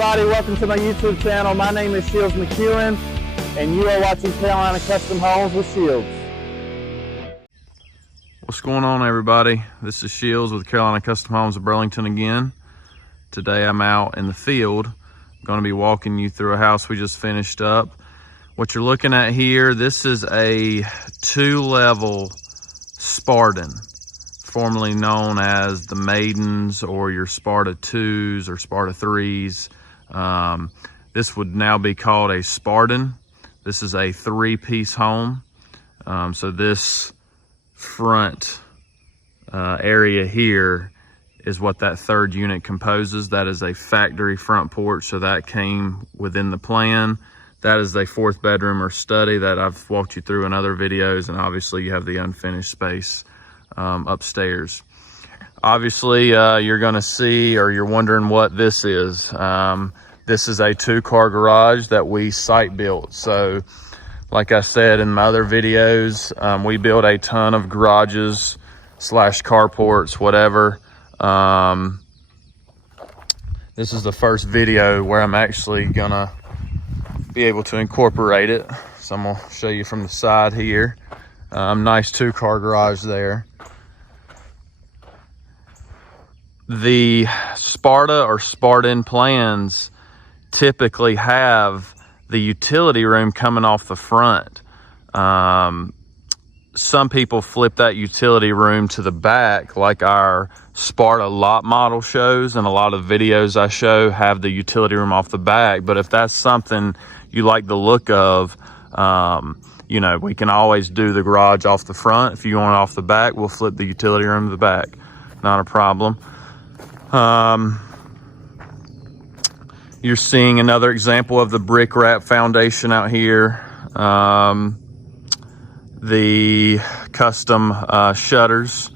Everybody, welcome to my YouTube channel. My name is Shields McEwen, and you are watching Carolina Custom Homes with Shields. What's going on, everybody? This is Shields with Carolina Custom Homes of Burlington again. Today I'm out in the field. I'm going to be walking you through a house we just finished up. What you're looking at here, this is a 2-level Spartan, formerly known as the Maidens or your Sparta 2s or Sparta 3s. This would now be called a Spartan. This is a 3-piece home. So this front area here is what that third unit composes. That is a factory front porch, so that came within the plan. That is a 4th bedroom or study that I've walked you through in other videos, and obviously you have the unfinished space upstairs. Obviously you're going to see, or you're wondering what this is. This is a 2-car garage that we site built. So like I said in my other videos, we build a ton of garages / carports, whatever. This is the first video where I'm actually gonna be able to incorporate it. So I'm gonna show you from the side here. Nice 2-car garage there. The Sparta or Spartan plans typically have the utility room coming off the front. Some people flip that utility room to the back, like our Sparta lot model shows, and a lot of videos I show have the utility room off the back. But if that's something you like the look of, you know, we can always do the garage off the front. If you want it off the back, we'll flip the utility room to the back. Not a problem. You're seeing another example of the brick wrap foundation out here. The custom shutters.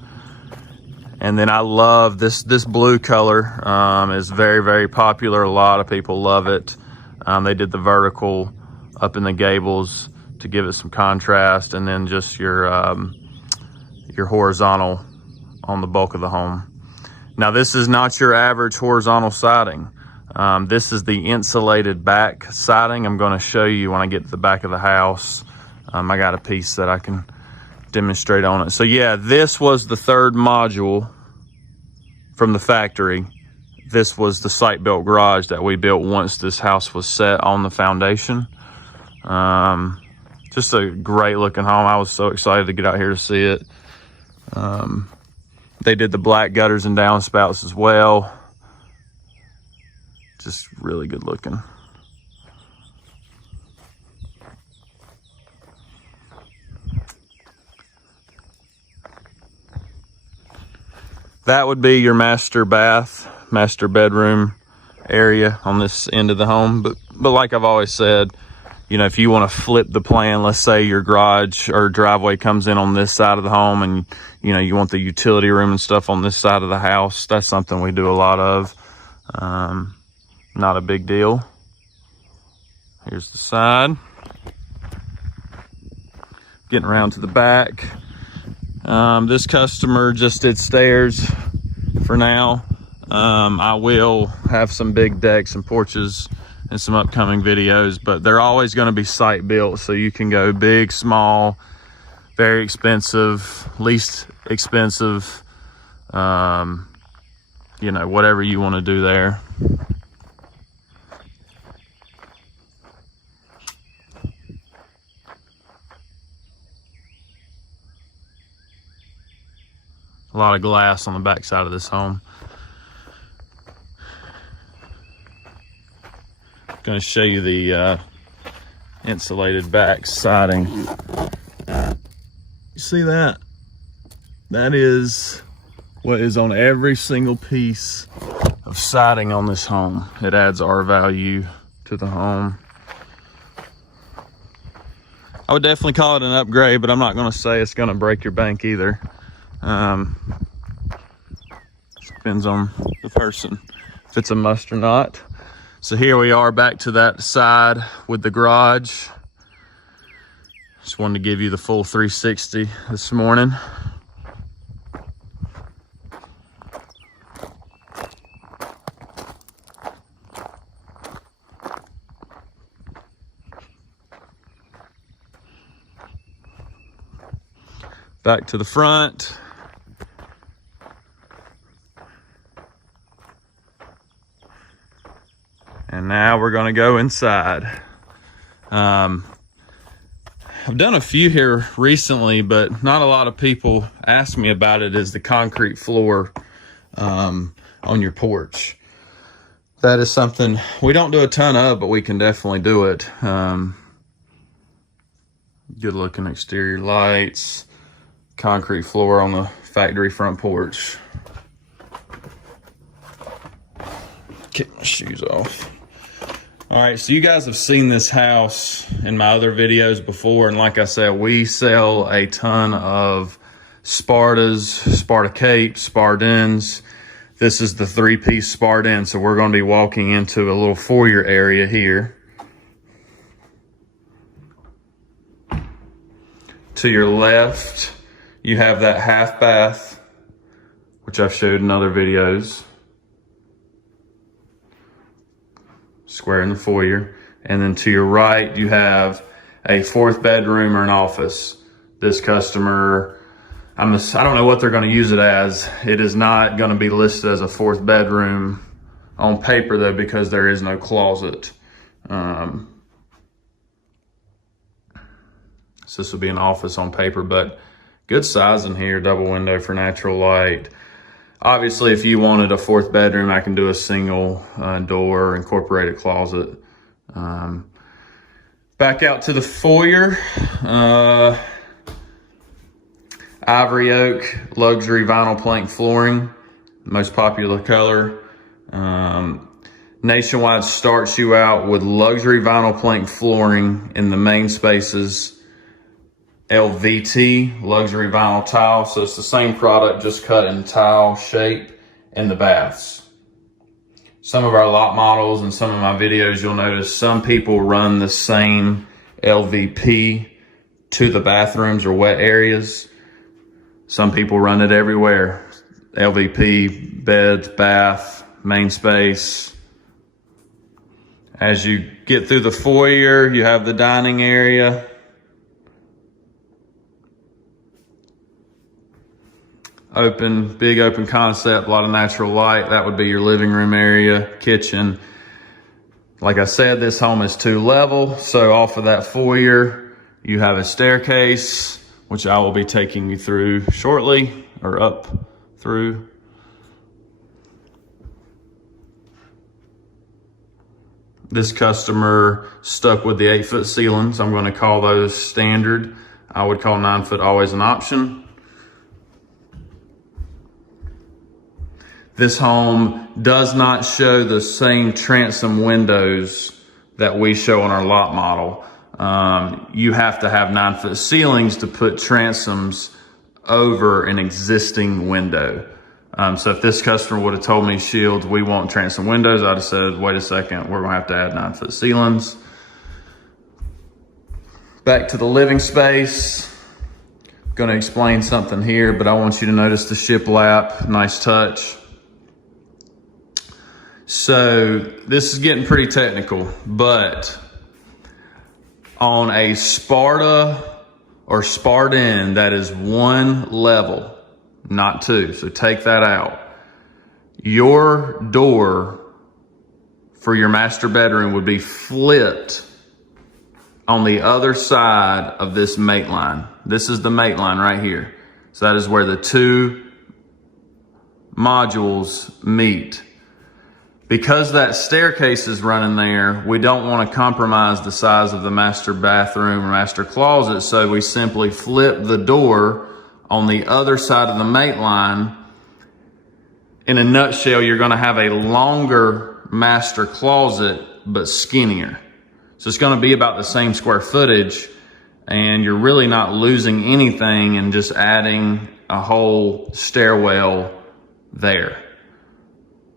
And then I love this blue color. Is very, very popular. A lot of people love it. They did the vertical up in the gables to give it some contrast, and then just your horizontal on the bulk of the home. Now this is not your average horizontal siding. This is the insulated back siding. I'm going to show you when I get to the back of the house. I got a piece that I can demonstrate on it. So yeah, this was the 3rd module from the factory. This was the site-built garage that we built once this house was set on the foundation. Just a great looking home. I was so excited to get out here to see it. They did the black gutters and downspouts as well. Just really good looking. That would be your master bedroom area on this end of the home. But like I've always said, you know, if you want to flip the plan, let's say your garage or driveway comes in on this side of the home, and you know, you want the utility room and stuff on this side of the house, that's something we do a lot of. Not a big deal. Here's the side. Getting around to the back. This customer just did stairs for now. I will have some big decks and porches in some upcoming videos, but they're always going to be site built, so you can go big, small, very expensive, least expensive, you know, whatever you want to do there. A lot of glass on the back side of this home. Going to show you the insulated back siding. You see that? That is what is on every single piece of siding on this home. It adds R value to the home. I would definitely call it an upgrade, but I'm not going to say it's going to break your bank either. Depends on the person if it's a must or not. So here we are back to that side with the garage. Just wanted to give you the full 360 this morning. Back to the front. And now we're gonna go inside. I've done a few here recently, but not a lot of people ask me about it, is the concrete floor on your porch. That is something we don't do a ton of, but we can definitely do it. Good looking exterior lights, concrete floor on the factory front porch. Kick my shoes off. All right, so you guys have seen this house in my other videos before, and like I said, we sell a ton of Spartas, Sparta Capes, Spartans. This is the 3-piece Spartan, so we're going to be walking into a little foyer area here. To your left, you have that half bath, which I've showed in other videos. Square in the foyer. And then to your right, you have a 4th bedroom or an office. This customer, I don't know what they're going to use it as. It is not going to be listed as a 4th bedroom on paper though, because there is no closet. So this will be an office on paper, but good size in here, double window for natural light. Obviously, if you wanted a 4th bedroom, I can do a single door, incorporated closet. Back out to the foyer. Ivory oak, luxury vinyl plank flooring, most popular color. Nationwide starts you out with luxury vinyl plank flooring in the main spaces. LVT, luxury vinyl tile. So it's the same product, just cut in tile shape in the baths. Some of our lot models and some of my videos, you'll notice some people run the same LVP to the bathrooms or wet areas. Some people run it everywhere. LVP, beds, bath, main space. As you get through the foyer, you have the dining area. Open, big open concept, a lot of natural light. That would be your living room area, kitchen. Like I said, this home is 2 level. So off of that foyer, you have a staircase, which I will be taking you through shortly, or up through. This customer stuck with the 8-foot ceilings. I'm going to call those standard. I would call 9-foot always an option. This home does not show the same transom windows that we show on our lot model. You have to have 9-foot ceilings to put transoms over an existing window. So if this customer would have told me, Shields, we want transom windows, I'd have said, wait a second, we're gonna have to add 9-foot ceilings. Back to the living space. I'm gonna explain something here, but I want you to notice the shiplap, nice touch. So this is getting pretty technical, but on a Sparta or Spartan, that is 1 level, not 2. So take that out. Your door for your master bedroom would be flipped on the other side of this mate line. This is the mate line right here. So that is where the 2 modules meet. Because that staircase is running there, we don't want to compromise the size of the master bathroom or master closet, so we simply flip the door on the other side of the mate line. In a nutshell, you're going to have a longer master closet, but skinnier. So it's going to be about the same square footage, and you're really not losing anything and just adding a whole stairwell there.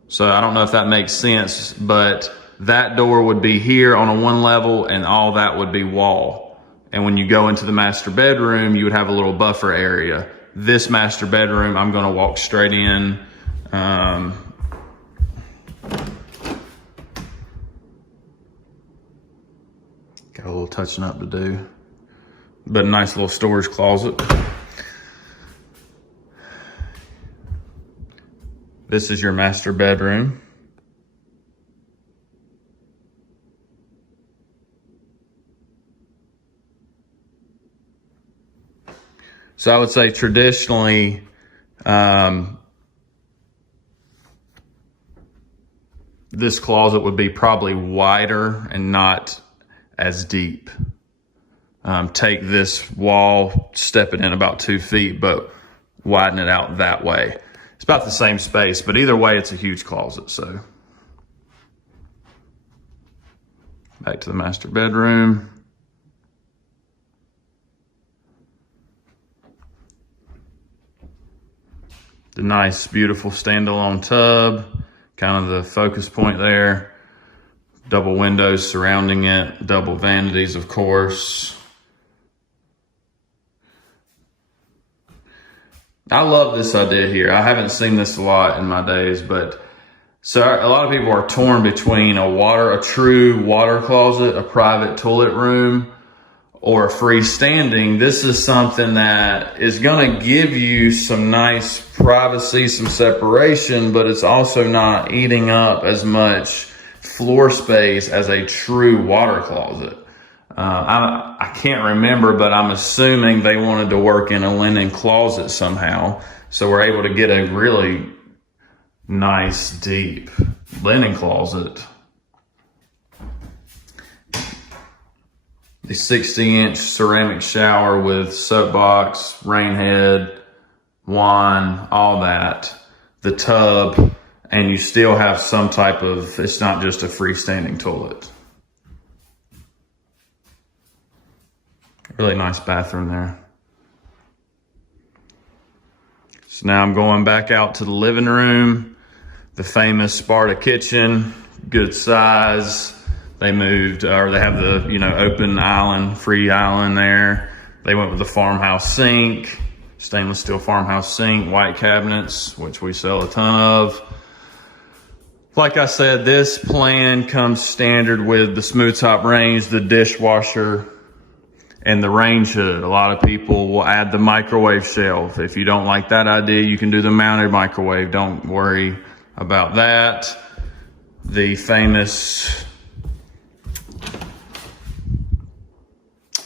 So I don't know if that makes sense, but that door would be here on a 1 level and all that would be wall. And when you go into the master bedroom, you would have a little buffer area. This master bedroom, I'm gonna walk straight in. Got a little touching up to do, but a nice little storage closet. This is your master bedroom. So I would say traditionally, this closet would be probably wider and not as deep. Take this wall, step it in about 2 feet, but widen it out that way. It's about the same space, but either way, it's a huge closet. So back to the master bedroom. The nice, beautiful standalone tub, kind of the focus point there. Double windows surrounding it, double vanities, of course. I love this idea here. I haven't seen this a lot in my days, but so a lot of people are torn between a true water closet, a private toilet room, or a freestanding. This is something that is gonna give you some nice privacy, some separation, but it's also not eating up as much floor space as a true water closet. I can't remember, but I'm assuming they wanted to work in a linen closet somehow. So we're able to get a really nice, deep linen closet. The 60-inch ceramic shower with soapbox, rain head, wine, all that. The tub, and you still have some type of, it's not just a freestanding toilet. Really nice bathroom there. So now I'm going back out to the living room. The famous Sparta kitchen, good size. They moved, or they have the, open island, free island there. They went with the farmhouse sink, stainless steel farmhouse sink, white cabinets, which we sell a ton of. Like I said, this plan comes standard with the smooth top range, the dishwasher, and the range hood. A lot of people will add the microwave shelf. If you don't like that idea, you can do the mounted microwave. Don't worry about that. The famous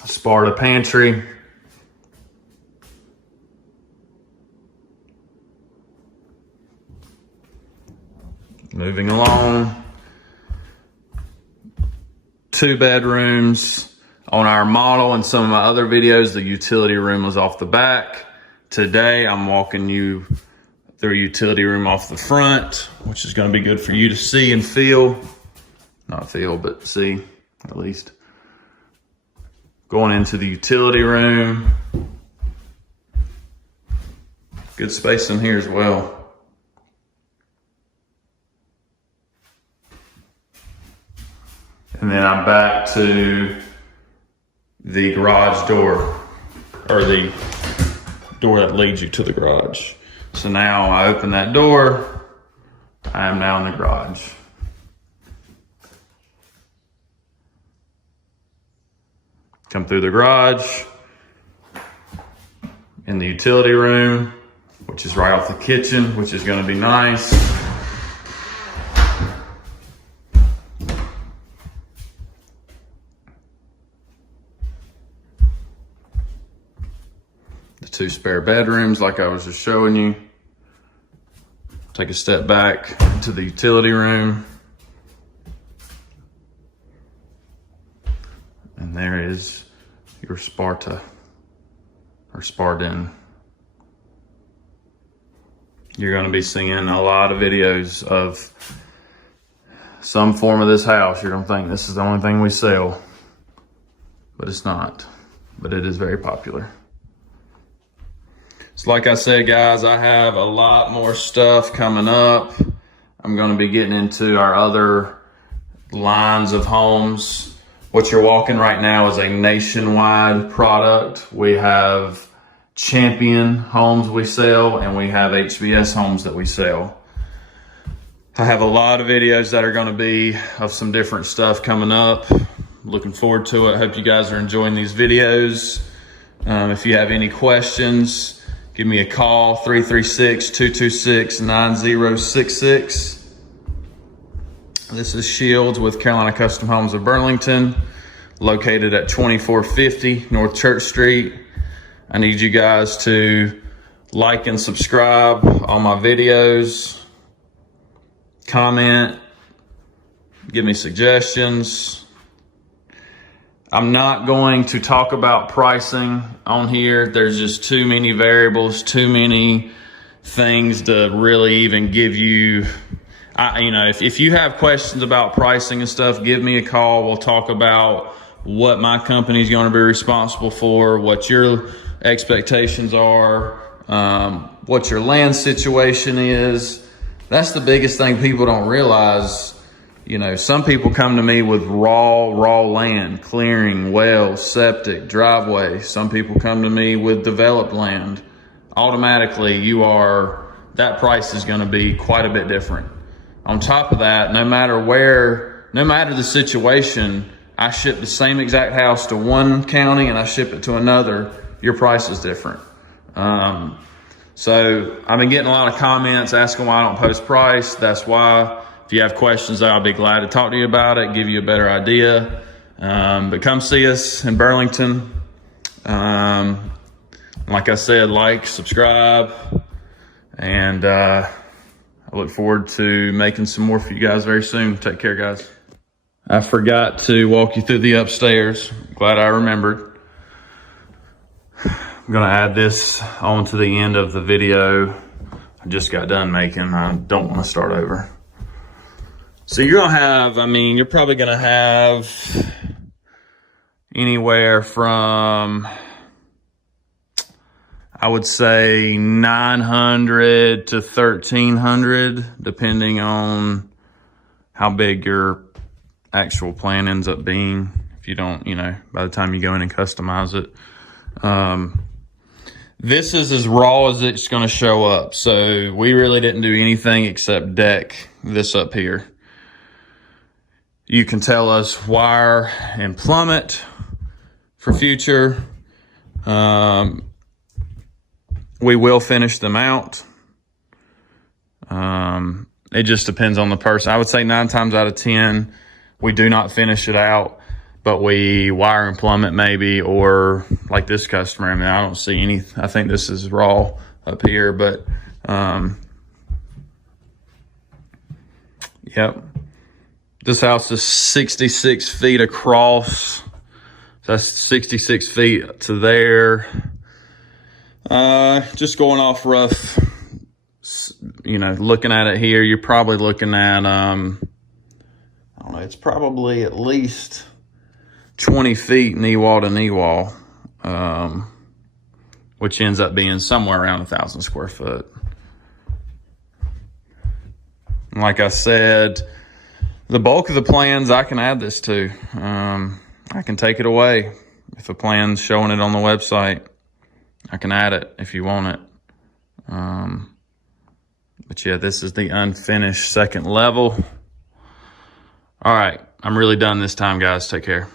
Sparta pantry. Moving along. 2 bedrooms. On our model and some of my other videos, the utility room was off the back. Today, I'm walking you through a utility room off the front, which is gonna be good for you to see and feel. Not feel, but see, at least. Going into the utility room. Good space in here as well. And then I'm back to the garage door, or the door that leads you to the garage. So now I open that door, I am now in the garage. Come through the garage, in the utility room, which is right off the kitchen, which is gonna be nice. The 2 spare bedrooms, like I was just showing you. Take a step back to the utility room. And there is your Sparta, or Spartan. You're gonna be seeing a lot of videos of some form of this house. You're gonna think this is the only thing we sell, but it's not, but it is very popular. So like I said, guys, I have a lot more stuff coming up. I'm gonna be getting into our other lines of homes. What you're walking right now is a nationwide product. We have Champion homes we sell, and we have HBS homes that we sell. I have a lot of videos that are gonna be of some different stuff coming up. Looking forward to it. Hope you guys are enjoying these videos. If you have any questions, give me a call, 336-226-9066. This is Shields with Carolina Custom Homes of Burlington, located at 2450 North Church Street. I need you guys to like and subscribe on my videos, comment, give me suggestions. I'm not going to talk about pricing on here. There's just too many variables, too many things to really even give you. If you have questions about pricing and stuff, give me a call. We'll talk about what my company is going to be responsible for, what your expectations are, what your land situation is. That's the biggest thing people don't realize. Some people come to me with raw land, clearing, wells, septic, driveway. Some people come to me with developed land. Automatically, that price is going to be quite a bit different. On top of that, no matter the situation, I ship the same exact house to one county and I ship it to another, your price is different. So I've been getting a lot of comments asking why I don't post price. That's why. If you have questions, I'll be glad to talk to you about it, give you a better idea. But come see us in Burlington. Like I said, like, subscribe, and I look forward to making some more for you guys very soon. Take care, guys. I forgot to walk you through the upstairs. Glad I remembered. I'm gonna add this on to the end of the video I just got done making. I don't want to start over. So you're probably gonna have anywhere from, I would say, 900 to 1,300, depending on how big your actual plan ends up being. If you don't, by the time you go in and customize it. This is as raw as it's gonna show up. So we really didn't do anything except deck this up here. You can tell us wire and plumb it for future. We will finish them out. It just depends on the person. I would say 9 times out of 10, we do not finish it out, but we wire and plumb it maybe, or like this customer. I don't see any, I think this is raw up here, but yep. This house is 66 feet across. That's 66 feet to there. Just going off rough, looking at it here, you're probably looking at, I don't know, it's probably at least 20 feet knee wall to knee wall, which ends up being somewhere around 1,000 square foot. And like I said, the bulk of the plans I can add this to. I can take it away. If a plan's showing it on the website, I can add it if you want it. But yeah, this is the unfinished second level. All right, I'm really done this time, guys. Take care.